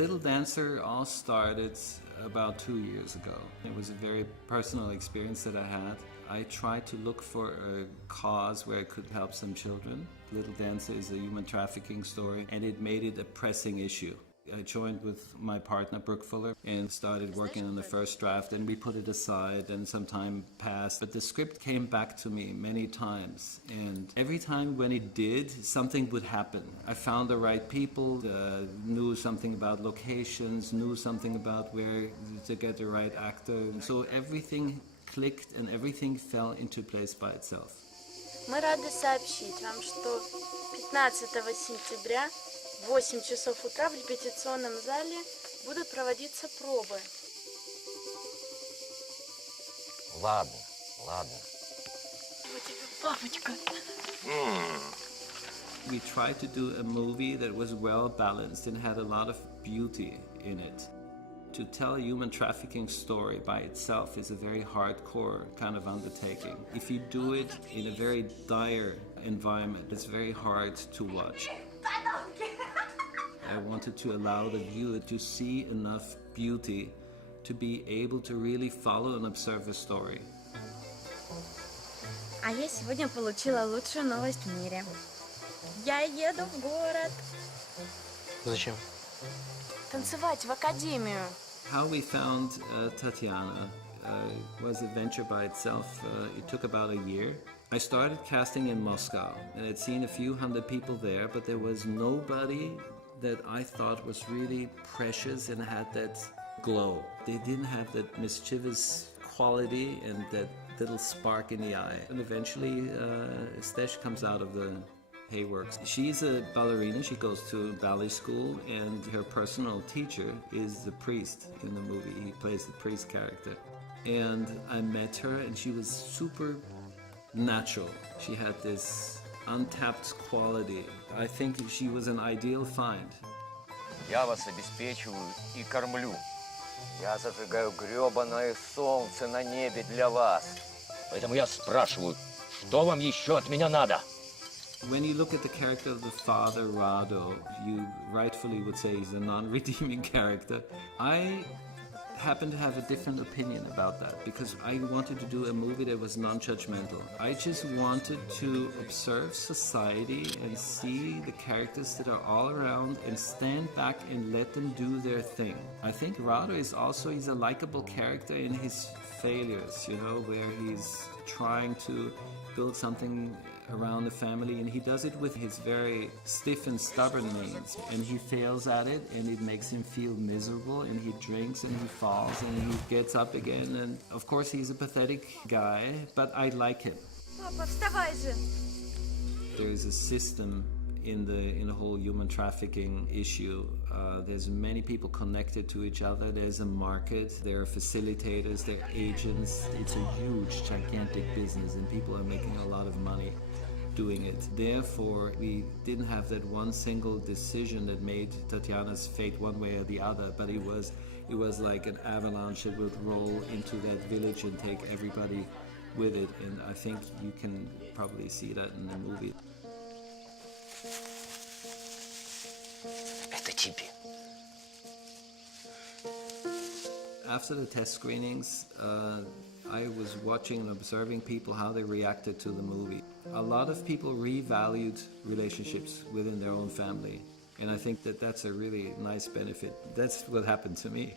Little Dancer all started about 2 years ago. It was a very personal experience that I had. I tried to look for a cause where I could help some children. Little Dancer is a human trafficking story, and it made it a pressing issue. I joined with my partner Brooke Fuller and started working on the first draft, and we put it aside and some time passed. But the script came back to me many times, and every time when it did, something would happen. I found the right people, knew something about locations, knew something about where to get the right actor. So everything clicked and everything fell into place by itself. Мы рады сообщить вам, что 15 сентября в 8 часов утра в репетиционном зале будут проводиться пробы. Ладно, ладно. Вот тебе папочка. We tried to do a movie that was well balanced and had a lot of beauty in it. To tell a human trafficking story by itself is a very hardcore kind of undertaking. If you do it in a very dire environment, it's very hard to watch. I wanted to allow the viewer to see enough beauty to be able to really follow and observe a story. А я сегодня получила лучшую новость в мире. Я еду в город. Зачем? Танцевать в академию. How we found Tatiana was a venture by itself. It took about a year. I started casting in Moscow, and I'd seen a few hundred people there, but there was nobody that I thought was really precious and had that glow. They didn't have that mischievous quality and that little spark in the eye. And eventually, Stesh comes out of the Hayworks. She's a ballerina. She goes to ballet school, and her personal teacher is the priest in the movie. He plays the priest character. And I met her, and she was super natural. She had this untapped quality. I think she was an ideal find. Я вас обеспечиваю и кормлю. Я зажигаю гребаное солнце на небе для вас. Поэтому я спрашиваю, что вам еще от меня надо? When you look at the character of the father, Rado, you rightfully would say he's a non-redeeming character. I happen to have a different opinion about that because I wanted to do a movie that was non-judgmental. I just wanted to observe society and see the characters that are all around and stand back and let them do their thing. I think Rado is also, he's a likable character in his failures, you know, where he's trying to build something around the family, and he does it with his very stiff and stubborn means, and he fails at it, and it makes him feel miserable, and he drinks and he falls and he gets up again, and of course he's a pathetic guy, but I like him. Папа, вставай же! There is a system in the whole human trafficking issue. There's many people connected to each other. There's a market. There are facilitators. There are agents. It's a huge, gigantic business, and people are making a lot of money doing it. Therefore, we didn't have that one single decision that made Tatiana's fate one way or the other, but it was like an avalanche that would roll into that village and take everybody with it, and I think you can probably see that in the movie. Это тебе. After the test screenings, I was watching and observing people, how they reacted to the movie. A lot of people revalued relationships within their own family, and I think that that's a really nice benefit. That's what happened to me.